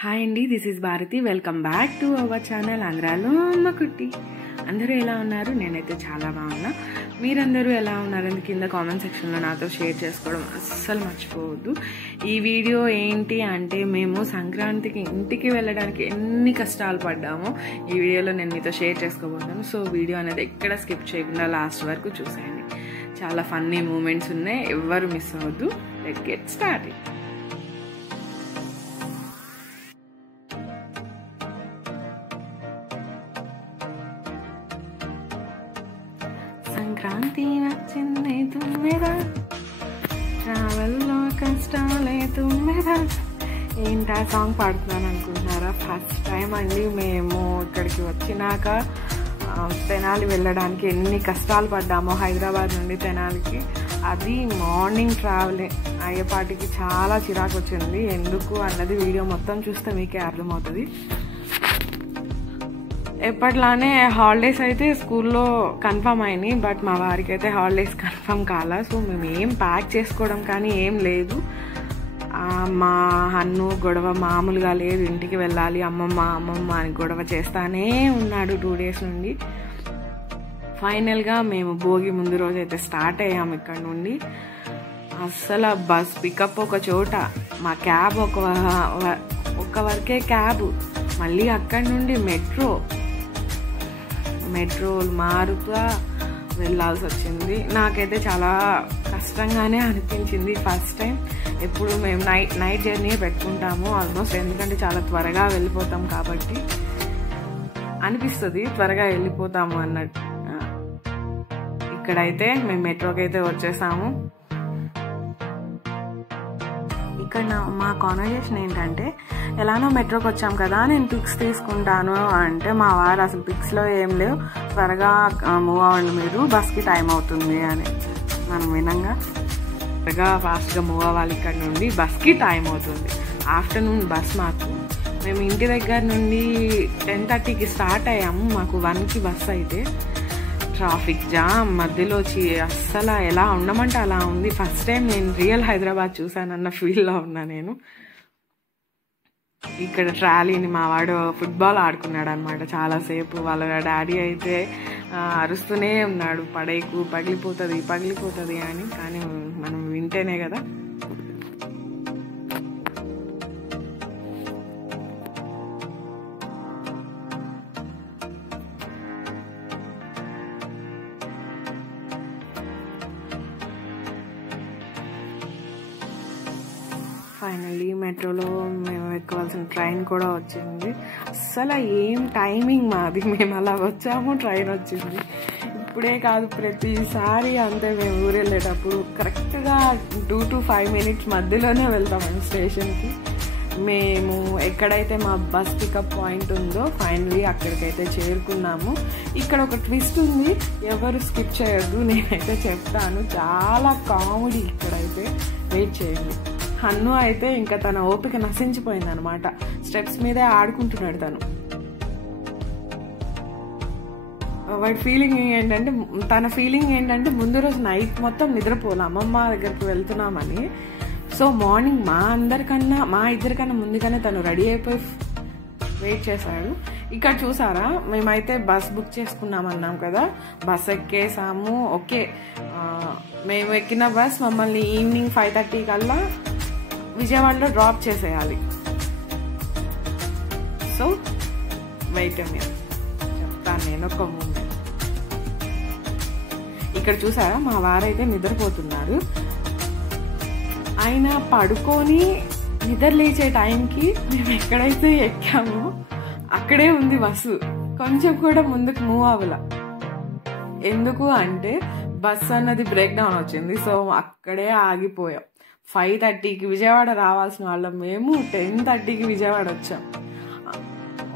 Hi అండి, this is Bharati. Welcome back to our channel ఆంధ్రాలో అమ్మ కుట్టి. అందరూ ఎలా ఉన్నారు? నేనైతే చాలా బాగున్నా. మీరందరూ ఎలా ఉన్నారని కింద కామెంట్ సెక్షన్లో నాతో షేర్ చేసుకోవడం అస్సలు మర్చిపోవద్దు. ఈ వీడియో ఏంటి అంటే, మేము సంక్రాంతికి ఇంటికి వెళ్ళడానికి ఎన్ని కష్టాలు పడ్డామో ఈ వీడియోలో నేను మీతో షేర్ చేసుకోబోతున్నాను. సో వీడియో అనేది ఎక్కడ స్కిప్ చేయకుండా లాస్ట్ వరకు చూసేయండి. చాలా ఫన్నీ మూమెంట్స్ ఉన్నాయి, ఎవ్వరు మిస్ అవ్వద్దు. Let's get started. సంక్రాంతి వచ్చింది తుమ్మెదా, ట్రావెల్లో కష్టాలే తుమ్మెదా. ఏంటి ఆ సాంగ్ పాడుతున్నాను అనుకుంటున్నారా? ఫస్ట్ టైం అండి మేము ఇక్కడికి వచ్చినాక తెనాలి వెళ్ళడానికి ఎన్ని కష్టాలు పడ్డామో హైదరాబాద్ నుండి తెనాలికి. అది మార్నింగ్ ట్రావెల్ అయ్యేపాటికి చాలా చిరాకు వచ్చింది. ఎందుకు అన్నది వీడియో మొత్తం చూస్తే మీకే అర్థమవుతుంది. ఎప్పట్లానే హాలిడేస్ అయితే స్కూల్లో కన్ఫర్మ్ అయినాయి, బట్ మా వారికి అయితే హాలిడేస్ కన్ఫర్మ్ కాలా. సో మేము ఏం ప్యాక్ చేసుకోవడం కానీ ఏం లేదు. మా హన్ను గొడవ మామూలుగా లేదు. ఇంటికి వెళ్ళాలి అమ్మమ్మ అని గొడవ చేస్తానే ఉన్నాడు 2 days నుండి. ఫైనల్గా మేము భోగి ముందు రోజు అయితే స్టార్ట్ అయ్యాము ఇక్కడ నుండి. అస్సలు బస్ పికప్ ఒక చోట, మా క్యాబ్ ఒక వరకే క్యాబ్, మళ్ళీ అక్కడి నుండి మెట్రోలు మారుతూ వెళ్ళాల్సి వచ్చింది. నాకైతే చాలా కష్టంగానే అనిపించింది ఫస్ట్ టైం. ఎప్పుడు మేము నైట్ జర్నీ పెట్టుకుంటాము ఆల్మోస్ట్, ఎందుకంటే చాలా త్వరగా వెళ్ళిపోతాం కాబట్టి అనిపిస్తుంది త్వరగా వెళ్ళిపోతాము అన్నట్టు. ఇక్కడైతే మేము మెట్రోకి అయితే వచ్చేసాము. ఇక్కడ మా కాన్వర్జేషన్ ఏంటంటే, ఎలానో మెట్రోకి వచ్చాం కదా నేను పిక్స్ తీసుకుంటాను అంటే, మా వారు అసలు పిక్స్లో ఏం లేవు, త్వరగా మూవ్ అవ్వండి మీరు, బస్కి టైం అవుతుంది అని. మనం వినంగా త్వరగా ఫాస్ట్గా మూవ్ అవ్వాలి, ఇక్కడ నుండి బస్కి టైం అవుతుంది. ఆఫ్టర్నూన్ బస్ మాకు. మేము ఇంటి దగ్గర నుండి 10:30కి స్టార్ట్ అయ్యాము. మాకు 1కి బస్ అయితే ట్రాఫిక్ జామ్ మధ్యలో వచ్చి అస్సలు ఎలా ఉండమంటే అలా ఉంది. ఫస్ట్ టైం నేను రియల్ హైదరాబాద్ చూసానన్న ఫీల్లో ఉన్నా నేను. ఇక్కడ ట్రాలీని మా వాడు ఫుట్బాల్ ఆడుకున్నాడు అనమాట చాలాసేపు. వాళ్ళ డాడీ అయితే అరుస్తూనే ఉన్నాడు, పడేకు పగిలిపోతుంది అని. కానీ మనం వింటేనే కదా. ఫైనల్లీ మెట్రోలో మేము ఎక్కవలసిన ట్రైన్ కూడా వచ్చింది. అస్సలు ఏం టైమింగ్ మాది, మేము అలా వచ్చాము ట్రైన్ వచ్చింది. ఇప్పుడే కాదు ప్రతిసారి అంతే. మేము ఊరు వెళ్ళేటప్పుడు కరెక్ట్గా 2 to 5 minutes మధ్యలోనే వెళ్తాము స్టేషన్కి. మేము ఎక్కడైతే మా బస్ పికప్ పాయింట్ ఉందో ఫైనల్లీ అక్కడికైతే చేరుకున్నాము. ఇక్కడ ఒక ట్విస్ట్ ఉంది, ఎవరు స్కిప్ చేయొద్దు, నేనైతే చెప్తాను. చాలా కామెడీ ఇక్కడైతే, వెయిట్ చేయండి. హన్ను అయితే ఇంకా తన ఓపిక నశించిపోయింది అనమాట. స్టెప్స్ మీదే ఆడుకుంటున్నాడు తను. వాడి తన ఫీలింగ్ ఏంటంటే ముందు రోజు నైట్ మొత్తం నిద్రపోలే, అమ్మమ్మ దగ్గరికి వెళ్తున్నామని. సో మార్నింగ్ మా ఇద్దరికన్నా ముందుగానే తను రెడీ అయిపోయి వెయిట్ చేశాడు. ఇక్కడ చూసారా, మేమైతే బస్ బుక్ చేసుకున్నామన్నాం కదా, బస్ ఎక్కేసాము. ఓకే, మేము ఎక్కిన బస్ మమ్మల్ని ఈవినింగ్ 5:30 కల్లా విజయవాడలో డ్రాప్ చేసేయాలి. సో వెయిట్ మేము చెప్తాను నేను ఒక మూమెంట్. ఇక్కడ చూసారా, మా వారైతే నిద్రపోతున్నారు. ఆయన పడుకొని నిద్ర లేచే టైంకి మేము ఎక్కడైతే ఎక్కామో అక్కడే ఉంది బస్సు. కొంచెం కూడా ముందుకు మూవ్ అవ్వాల. ఎందుకు అంటే బస్ అన్నది బ్రేక్ డౌన్ వచ్చింది. సో అక్కడే ఆగిపోయాం. 5:30కి విజయవాడ రావాల్సిన వాళ్ళం మేము 10:30కి విజయవాడ వచ్చాం.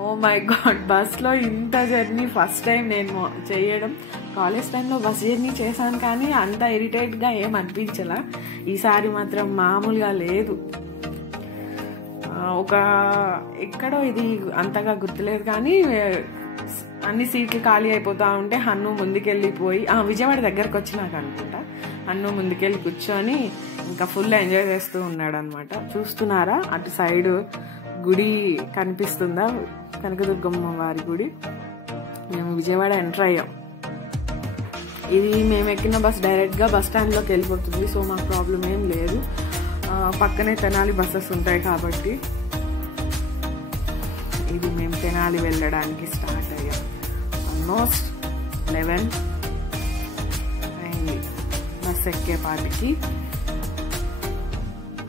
ఓ మై గాడ్, బస్లో ఇంత జర్నీ ఫస్ట్ టైం నేను చేయడం. కాలేజ్ టైంలో బస్ జర్నీ చేశాను కానీ అంత ఇరిటేట్గా ఏం అనిపించలా. ఈసారి మాత్రం మామూలుగా లేదు. ఎక్కడో ఇది అంతగా గుర్తులేదు కానీ అన్ని సీట్లు ఖాళీ అయిపోతా ఉంటే హన్ను ముందుకెళ్ళిపోయి విజయవాడ దగ్గరకు వచ్చినాక అనుకుంటా హన్ను ముందుకెళ్ళి కూర్చొని ఇంకా ఫుల్ ఎంజాయ్ చేస్తూ ఉన్నాడు అనమాట. చూస్తున్నారా, అటు సైడ్ గుడి కనిపిస్తుందా, కనకదుర్గమ్మ వారి గుడి. మేము విజయవాడ ఎంటర్ అయ్యాం. ఇది మేము ఎక్కిన బస్ డైరెక్ట్గా బస్ స్టాండ్లోకి వెళ్ళిపోతుంది. సో మాకు ప్రాబ్లం ఏం లేదు, పక్కనే తెనాలి బస్సెస్ ఉంటాయి కాబట్టి. ఇది మేము తెనాలి వెళ్ళడానికి స్టార్ట్ అయ్యాం. ఆల్మోస్ట్ 11 అయింది బస్ ఎక్కేపాటికి.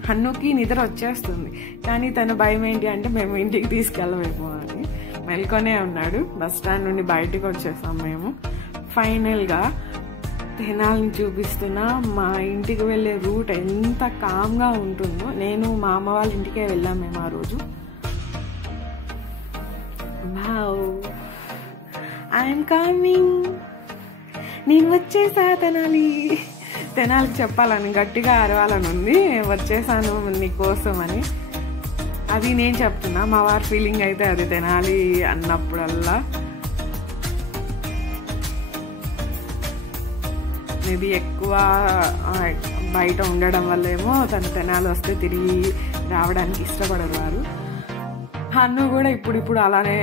హన్నుకి నిద్ర వచ్చేస్తుంది, కానీ తన భయం ఏంటి అంటే మేము ఇంటికి తీసుకెళ్ళమేమో అని మెల్కొనే ఉన్నాడు. బస్ స్టాండ్ నుండి బయటకు వచ్చేసాం మేము. ఫైనల్గా తెనాలిని చూపిస్తున్నా. మా ఇంటికి వెళ్ళే రూట్ ఎంత కామ్గా ఉంటుందో. నేను మా అమ్మ వాళ్ళ ఇంటికే వెళ్ళాం మేము ఆ రోజు. ఐఎమ్ కమింగ్, నేను వచ్చేసా తెనాలికి చెప్పాలని గట్టిగా అరవాలని ఉంది, వచ్చేసాను నీకోసం అని. అది నేను చెప్తున్నా, మా వారి ఫీలింగ్ అయితే అది తెనాలి అన్నప్పుడల్లా. మేబీ ఎక్కువ బయట ఉండడం వల్లేమో తను తెనాలి వస్తే తిరిగి రావడానికి ఇష్టపడరు వారు. హన్ను కూడా ఇప్పుడు అలానే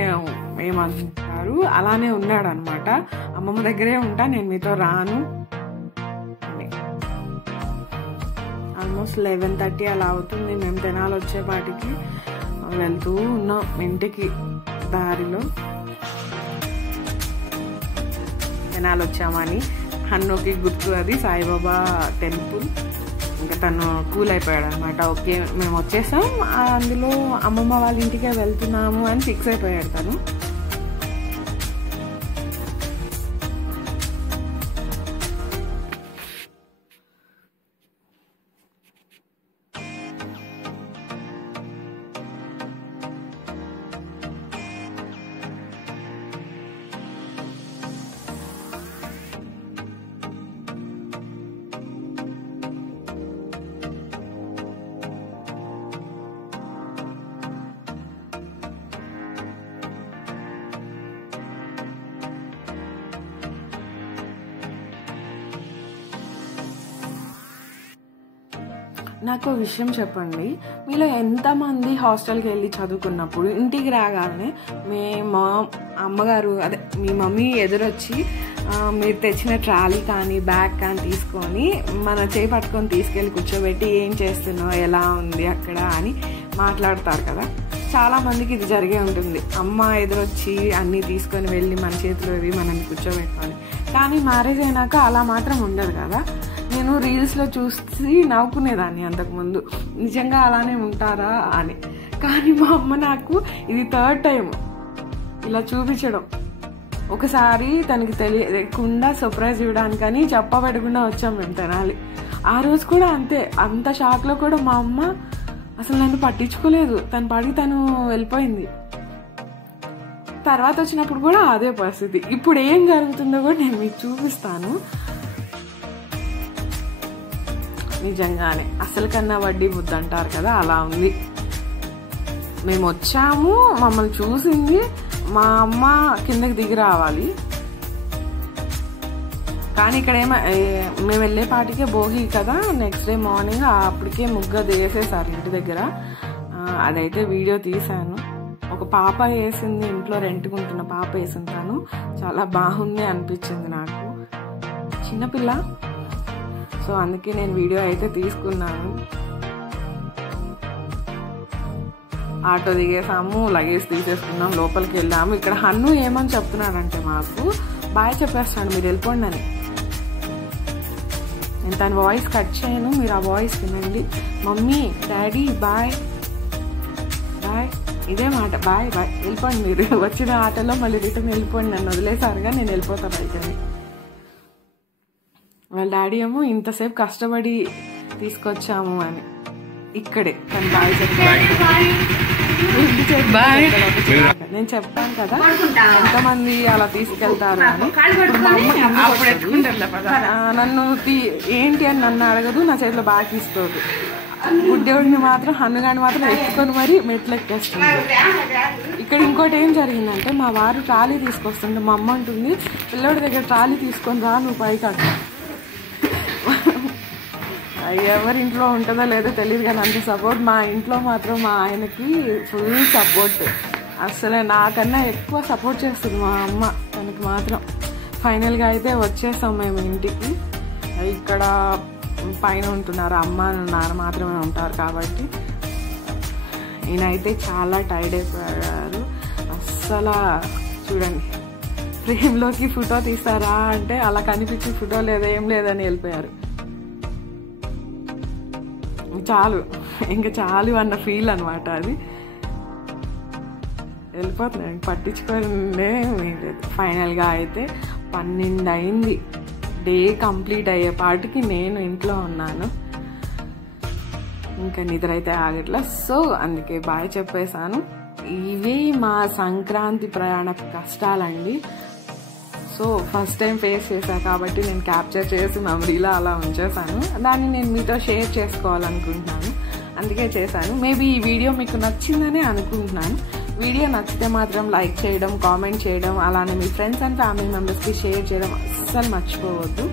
ఏమంటారు, అలానే ఉన్నాడు అనమాట. అమ్మమ్మ దగ్గరే ఉంటా, నేను మీతో రాను. ఆల్మోస్ట్ 11:30 అలా అవుతుంది. మేము తెనాలి వచ్చేపాటికి వెళ్తూ ఉన్నాం ఇంటికి. దారిలో తెనాలి వచ్చామని హన్నుకి గుర్తు అది సాయిబాబా టెంపుల్. ఇంకా తను కూల్ అయిపోయాడు అనమాట. ఓకే మేము వచ్చేసాం, అందులో అమ్మమ్మ వాళ్ళ ఇంటికే వెళ్తున్నాము అని ఫిక్స్ అయిపోయాడు తను. నాకు విషయం చెప్పండి, మీలో ఎంతమంది హాస్టల్కి వెళ్ళి చదువుకున్నప్పుడు ఇంటికి రాగానే మా అమ్మగారు అదే మీ మమ్మీ ఎదురొచ్చి మీరు తెచ్చిన ట్రాలీ కానీ బ్యాగ్ కానీ తీసుకొని మన చేయి పట్టుకొని తీసుకెళ్ళి కూర్చోబెట్టి ఏం చేస్తున్నావు, ఎలా ఉంది అక్కడ అని మాట్లాడతారు కదా. చాలామందికి ఇది జరిగే ఉంటుంది. అమ్మ ఎదురొచ్చి అన్నీ తీసుకొని వెళ్ళి మన చేతిలో ఇవి మనల్ని కూర్చోబెట్టుకొని. కానీ మ్యారేజ్ అయినాక అలా మాత్రం ఉండదు కదా. నేను రీల్స్లో చూసి నవ్వుకునేదాన్ని అంతకుముందు, నిజంగా అలానే ఉంటారా అని. కానీ మా అమ్మ నాకు ఇది 3rd టైం ఇలా చూపించడం. ఒకసారి తనకి తెలియకుండా సర్ప్రైజ్ ఇవ్వడానికని చెప్పబెట్టకుండా వచ్చాం మేము తెనాలి. ఆ రోజు కూడా అంతే, అంత షాక్లో కూడా మా అమ్మ అసలు నన్ను పట్టించుకోలేదు. తన పాటికి తను వెళ్ళిపోయింది. తర్వాత వచ్చినప్పుడు కూడా అదే పరిస్థితి. ఇప్పుడు ఏం జరుగుతుందో కూడా నేను మీకు చూపిస్తాను. నిజంగానే అసలు కన్నా వడ్డీ బుద్ధి అంటారు కదా, అలా ఉంది. మేము వచ్చాము, మమ్మల్ని చూసింది. మా అమ్మ కిందకి దిగి రావాలి, కానీ ఇక్కడ మేము వెళ్ళేపాటికే భోగి కదా. నెక్స్ట్ డే మార్నింగ్ అప్పటికే ముగ్గు వేసేసారు ఇంటి దగ్గర. అదైతే వీడియో తీశాను. ఒక పాప వేసింది, ఇంట్లో రెంట్కుంటున్న పాప వేసింటాను. చాలా బాగుంది అనిపించింది నాకు, చిన్నపిల్ల. సో అందుకే నేను వీడియో అయితే తీసుకున్నాను. ఆటో దిగేసాము, లగేజ్ తీసేసుకున్నాం, లోపలికి వెళ్ళాము. ఇక్కడ హన్ను ఏమని చెప్తున్నాడంటే మాకు బాయ్ చెప్పేస్తాడు, మీరు వెళ్ళిపోండి అని. నేను తన వాయిస్ కట్ చేయను, మీరు ఆ వాయిస్ వినండి. మమ్మీ డాడీ బాయ్ బాయ్, ఇదే మాట, బాయ్ బాయ్, వెళ్ళిపోండి మీరు. వచ్చిన ఆటోలో మళ్ళీ రిటర్న్ వెళ్ళిపోండి, నన్ను వదిలేసారుగా నేను వెళ్ళిపోతాను అయితే. వాళ్ళ డాడీ ఏమో ఇంతసేపు కష్టపడి తీసుకొచ్చాము అని. ఇక్కడే తను బాయ్ చెప్పాను. నేను చెప్పాను కదా ఎంతమంది అలా తీసుకెళ్తారు అని. నన్ను ఏంటి అని నన్ను అడగదు, నా చేతిలో బాగా తీసుకోదు. గుడ్డేవుడిని మాత్రం హన్నుగాని మాత్రం ఎత్తుకొని మరీ మెట్లు ఎక్కేస్తుంది. ఇక్కడ ఇంకోటి ఏం జరిగిందంటే, మా వారు ట్రాలీ తీసుకొస్తుంటే మా అమ్మ అంటుంది, పిల్లోడి దగ్గర ట్రాలీ తీసుకొని రా నువ్వు పైకి అట్లా. ఎవరి ఇంట్లో ఉంటుందో లేదో తెలియదు కానీ అంత సపోర్ట్ మా ఇంట్లో మాత్రం మా ఆయనకి ఫుల్ సపోర్ట్. అసలే నాకన్నా ఎక్కువ సపోర్ట్ చేస్తుంది మా అమ్మ తనకి మాత్రం. ఫైనల్గా అయితే వచ్చేస్తాం మేము ఇంటికి. ఇక్కడ పైన ఉంటున్నారు, అమ్మ నాన్న మాత్రమే ఉంటారు కాబట్టి. ఈయనైతే చాలా టైర్డ్ అయిపోయారు అస్సలు. చూడండి, ఫ్రేమ్లోకి ఫోటో తీస్తారా అంటే అలా కనిపించి ఫోటో లేదా ఏం లేదని వెళ్ళిపోయారు. చాలు ఇంకా చాలు అన్న ఫీల్ అనమాట అది. వెళ్ళిపోతున్నాను, పట్టించుకోలే లేదు. ఫైనల్గా అయితే 12 అయింది. డే కంప్లీట్ అయ్యేపాటికి నేను ఇంట్లో ఉన్నాను. ఇంకా నిద్ర అయితే ఆగట్లా. సో అందుకే బాయ్ చెప్పేశాను. ఇవి మా సంక్రాంతి ప్రయాణ కష్టాలండి. సో ఫస్ట్ టైం ఫేస్ చేశాను కాబట్టి నేను క్యాప్చర్ చేసి మెమరీలో అలా ఉంచేసాను. దాన్ని నేను మీతో షేర్ చేసుకోవాలనుకుంటున్నాను, అందుకే చేశాను. మేబీ ఈ వీడియో మీకు నచ్చిందనే అనుకుంటున్నాను. వీడియో నచ్చితే మాత్రం లైక్ చేయడం, కామెంట్ చేయడం, అలానే మీ ఫ్రెండ్స్ అండ్ ఫ్యామిలీ మెంబర్స్కి షేర్ చేయడం అస్సలు మర్చిపోవద్దు.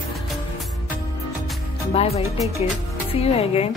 Bye bye, take care, see you again.